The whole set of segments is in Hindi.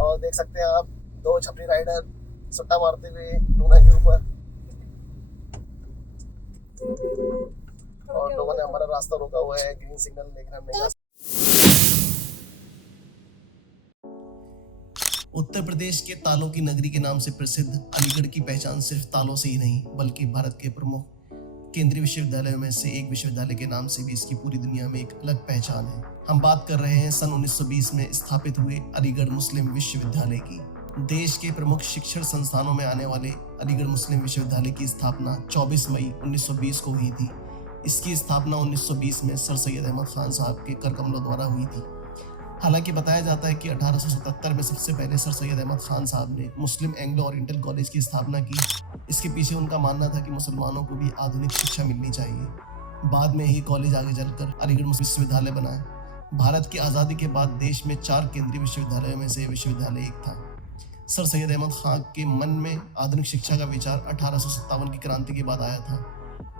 और देख सकते हैं आप 2 छपरी राइडर सुट्टा मारते हुए लूना के ऊपर, और लोगों ने हमारा रास्ता रोका हुआ है ग्रीन सिग्नल, लेकिन हम नहीं। उत्तर प्रदेश के तालों की नगरी के नाम से प्रसिद्ध अलीगढ़ की पहचान सिर्फ तालों से ही नहीं बल्कि भारत के प्रमुख केंद्रीय विश्वविद्यालयों में से एक विश्वविद्यालय के नाम से भी इसकी पूरी दुनिया में एक अलग पहचान है। हम बात कर रहे हैं सन 1920 में स्थापित हुए अलीगढ़ मुस्लिम विश्वविद्यालय की। देश के प्रमुख शिक्षण संस्थानों में आने वाले अलीगढ़ मुस्लिम विश्वविद्यालय की स्थापना 24 मई 1920 को हुई थी। इसकी स्थापना 1920 में सर सैयद अहमद खान साहब के कर कमलों द्वारा हुई थी। हालांकि बताया जाता है कि 1877 में सबसे पहले सर सैयद अहमद खान साहब ने मुस्लिम एंग्लो ओरिएंटल कॉलेज की स्थापना की। इसके पीछे उनका मानना था कि मुसलमानों को भी आधुनिक शिक्षा मिलनी चाहिए। बाद में ही कॉलेज आगे चलकर अलीगढ़ मुस्लिम विश्वविद्यालय बना। भारत की आज़ादी के बाद देश में 4 केंद्रीय विश्वविद्यालयों में से विश्वविद्यालय एक था। सर सैयद अहमद खान के मन में आधुनिक शिक्षा का विचार 1857 की क्रांति के बाद आया था।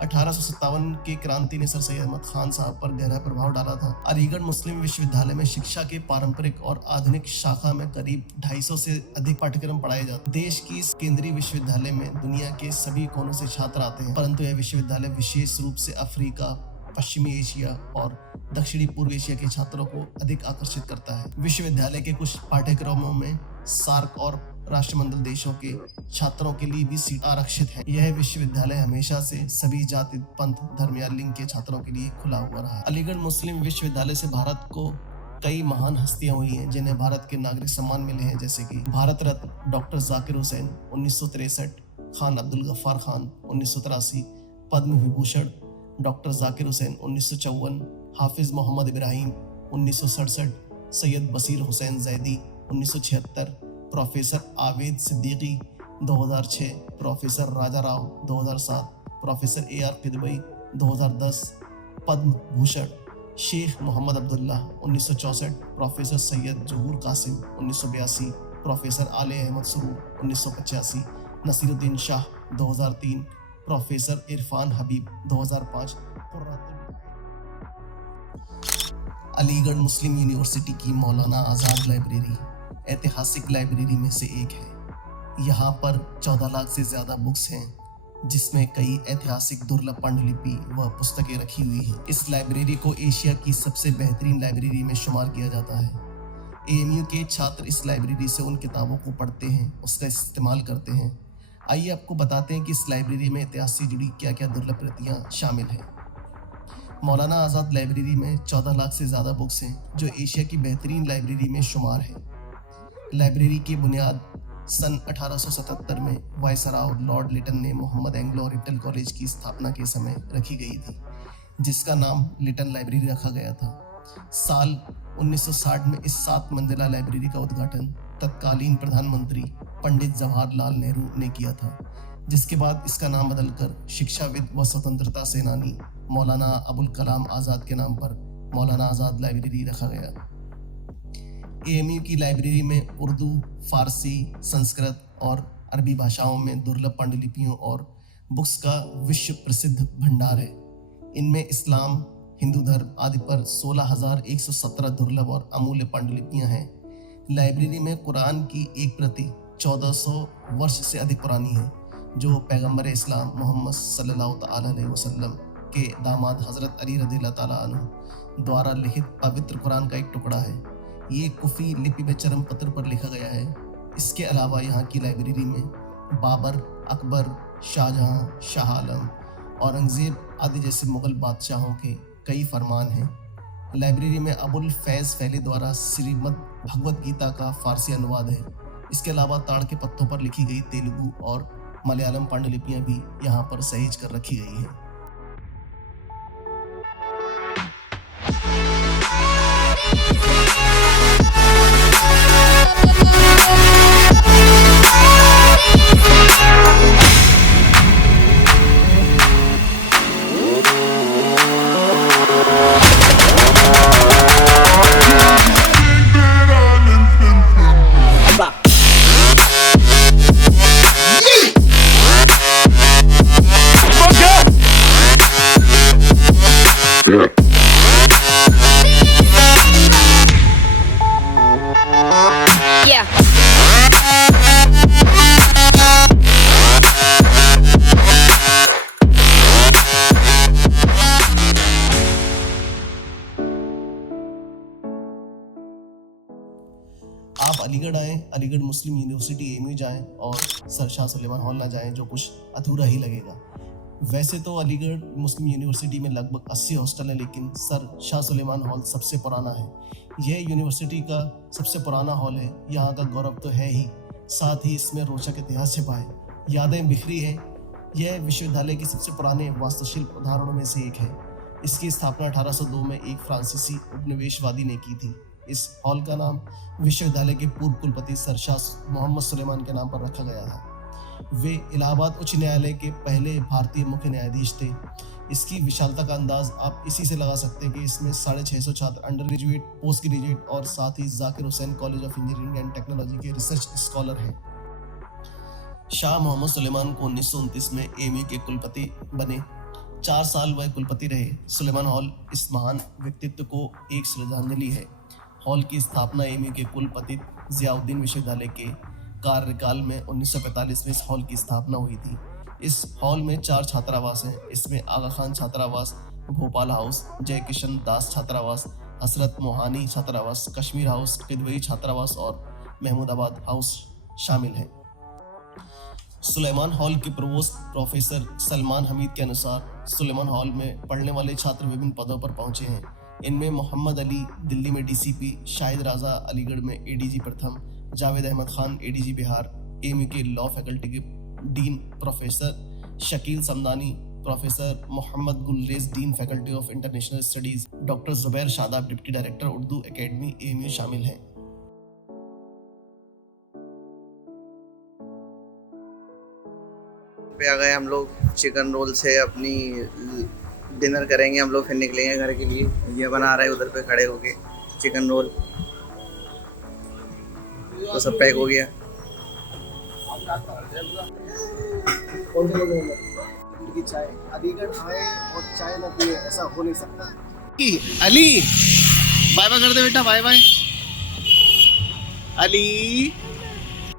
1857 की क्रांति ने सर सैयद अहमद खान साहब पर गहरा प्रभाव डाला था। अलीगढ़ मुस्लिम विश्वविद्यालय में शिक्षा के पारंपरिक और आधुनिक शाखा में करीब 250 से अधिक पाठ्यक्रम पढ़ाए जाते। देश की इस केंद्रीय विश्वविद्यालय में दुनिया के सभी कोनों से छात्र आते हैं, परंतु यह विश्वविद्यालय विशेष रूप से अफ्रीका, पश्चिमी एशिया और दक्षिणी पूर्व एशिया के छात्रों को अधिक आकर्षित करता है। विश्वविद्यालय के कुछ पाठ्यक्रमों में सार्क और राष्ट्रमंडल देशों के छात्रों के लिए भी सीट आरक्षित है। यह विश्वविद्यालय हमेशा से सभी जाति, पंथ, धर्म या लिंग के छात्रों के लिए खुला हुआ रहा। अलीगढ़ मुस्लिम विश्वविद्यालय से भारत को कई महान हस्तियां हुई हैं जिन्हें भारत के नागरिक सम्मान मिले हैं, जैसे कि भारत रत्न डॉक्टर जाकिर हुसैन 1963, खान अब्दुल गफ्फार खान 1983, पद्म विभूषण डॉक्टर जाकिर हुसैन 1954, हाफिज मोहम्मद इब्राहिम 1967, सैयद बसीर हुसैन जैदी 1976, प्रोफेसर आवेद सिद्दीकी 2006, प्रोफेसर राजा Rao 2007, professor AR Kidwai 2010, Padma Bhushan Sheikh Mohammad Abdullah 1964, professor Syed जहूर कासिम 1982, प्रोफेसर आले अहमद सुरूर 1985, नसीरुद्दीन शाह 2003, प्रोफेसर इरफान हबीब 2005। अलीगढ़ मुस्लिम यूनिवर्सिटी की मौलाना आज़ाद लाइब्रेरी ऐतिहासिक लाइब्रेरी में से एक है। यहाँ पर 14 लाख से ज़्यादा बुक्स हैं, जिसमें कई ऐतिहासिक दुर्लभ पांडुलिपि व पुस्तकें रखी हुई हैं। इस लाइब्रेरी को एशिया की सबसे बेहतरीन लाइब्रेरी में शुमार किया जाता है। AMU के छात्र इस लाइब्रेरी से उन किताबों को पढ़ते हैं, उसका इस्तेमाल करते हैं। आइए आपको बताते हैं कि इस लाइब्रेरी में इतिहास से जुड़ी क्या क्या दुर्लभ कृतियाँ शामिल हैं। मौलाना आज़ाद लाइब्रेरी में 14 लाख से ज़्यादा बुक्स हैं, जो एशिया की बेहतरीन लाइब्रेरी में शुमार है। लाइब्रेरी की बुनियाद सन 1877 में वायसराय लॉर्ड लिटन ने मोहम्मद एंग्लो ओरिएंटल कॉलेज की स्थापना के समय रखी गई थी, जिसका नाम लिटन लाइब्रेरी रखा गया था। साल 1960 में इस 7 मंजिला लाइब्रेरी का उद्घाटन तत्कालीन प्रधानमंत्री पंडित जवाहरलाल नेहरू ने किया था, जिसके बाद इसका नाम बदलकर शिक्षाविद व स्वतंत्रता सेनानी मौलाना अबुल कलाम आज़ाद के नाम पर मौलाना आज़ाद लाइब्रेरी रखा गया। AMU की लाइब्रेरी में उर्दू, फारसी, संस्कृत और अरबी भाषाओं में दुर्लभ पांडुलिपियों और बुक्स का विश्व प्रसिद्ध भंडार है। इनमें इस्लाम, हिंदू धर्म आदि पर 16,117 दुर्लभ और अमूल्य पांडुलिपियां हैं। लाइब्रेरी में कुरान की एक प्रति 1400 वर्ष से अधिक पुरानी है, जो पैगंबर इस्लाम मोहम्मद सल्लल्लाहु अलैहि वसल्लम के दामाद हज़रत अली रज़ियल्लाहु ताला अन्हु द्वारा लिखित पवित्र कुरान का एक टुकड़ा है। ये कुफी लिपि में चरम पत्र पर लिखा गया है। इसके अलावा यहाँ की लाइब्रेरी में बाबर, अकबर, शाहजहां, शाह आलम, औरंगजेब आदि जैसे मुगल बादशाहों के कई फरमान हैं। लाइब्रेरी में अबुल फैज़ फैली द्वारा श्रीमद् भगवद गीता का फारसी अनुवाद है। इसके अलावा ताड़ के पत्तों पर लिखी गई तेलुगु और मलयालम पांडुलिपियाँ भी यहाँ पर सहेज कर रखी गई हैं। आप अलीगढ़ आएँ, अलीगढ़ मुस्लिम यूनिवर्सिटी एमयू जाएँ और सर शाह सुलेमान हॉल ना जाएँ, जो कुछ अधूरा ही लगेगा। वैसे तो अलीगढ़ मुस्लिम यूनिवर्सिटी में लगभग 80 हॉस्टल हैं, लेकिन सर शाह सुलेमान हॉल सबसे पुराना है। यह यूनिवर्सिटी का सबसे पुराना हॉल है। यहाँ का गौरव तो है ही, साथ ही इसमें रोचक इतिहास छिपा है, यादें बिखरी हैं। यह विश्वविद्यालय की सबसे पुराने वास्तुशिल्प उदाहरणों में से एक है। इसकी स्थापना 1802 में एक फ्रांसीसी उपनिवेशवादी ने की थी। इस हॉल का नाम विश्वविद्यालय के पूर्व कुलपति सर शाह मोहम्मद सुलेमान के नाम पर रखा गया था। वे इलाहाबाद उच्च न्यायालय के पहले भारतीय मुख्य न्यायाधीश थे। इसकी विशालता का अंदाज आप इसी से लगा सकते हैं कि इसमें 650 छात्र अंडर ग्रेजुएट, पोस्ट ग्रेजुएट और साथ ही Zakir Hussain College of Engineering and Technology के रिसर्च स्कॉलर हैं। शाह मोहम्मद सुलेमान को 1929 में एमयू के कुलपति बने। 4 साल वह कुलपति रहे। सुलेमान हॉल इस महान व्यक्तित्व को एक श्रद्धांजलि है। हॉल की स्थापना एमयू के कुलपति जियाउद्दीन विश्वविद्यालय के कार्यकाल में 1945 में इस हॉल की स्थापना हुई थी। इस हॉल में 4 छात्रावास हैं। इसमें आगा खान छात्रावास, भोपाल हाउस, जय किशन दास छात्रावास, हसरत मोहानी छात्रावास, कश्मीर हाउस, किदवई छात्रावास और महमूदाबाद हाउस शामिल हैं। सुलेमान हॉल के प्रोवोस्ट प्रोफेसर सलमान हमीद के अनुसार सुलेमान हॉल में पढ़ने वाले छात्र विभिन्न पदों पर पहुंचे हैं। इनमें मोहम्मद अली दिल्ली में डीसीपी, शाहिद राजा अलीगढ़ में एडीजी प्रथम, जावेद अहमद खान एडीजी बिहार, एमयू के लॉ फैकल्टी के dean professor Shakeel Samdani, professor Mohammad Gulrez dean faculty of international studies, doctor Zubair Shadab deputy director Urdu academy AMU शामिल हैं। पे आ गए हम लोग। चिकन रोल से अपनी डिनर करेंगे हम लोग, फिर निकलेंगे घर के लिए। ये बना रहे उधर पे खड़े होके चिकन रोल। तो सब पैक हो गया। चाय अलीगढ़ आए और चाय न पिए, ऐसा हो नहीं सकता। अली बाय बाय कर दे बेटा, बाय बाय अली।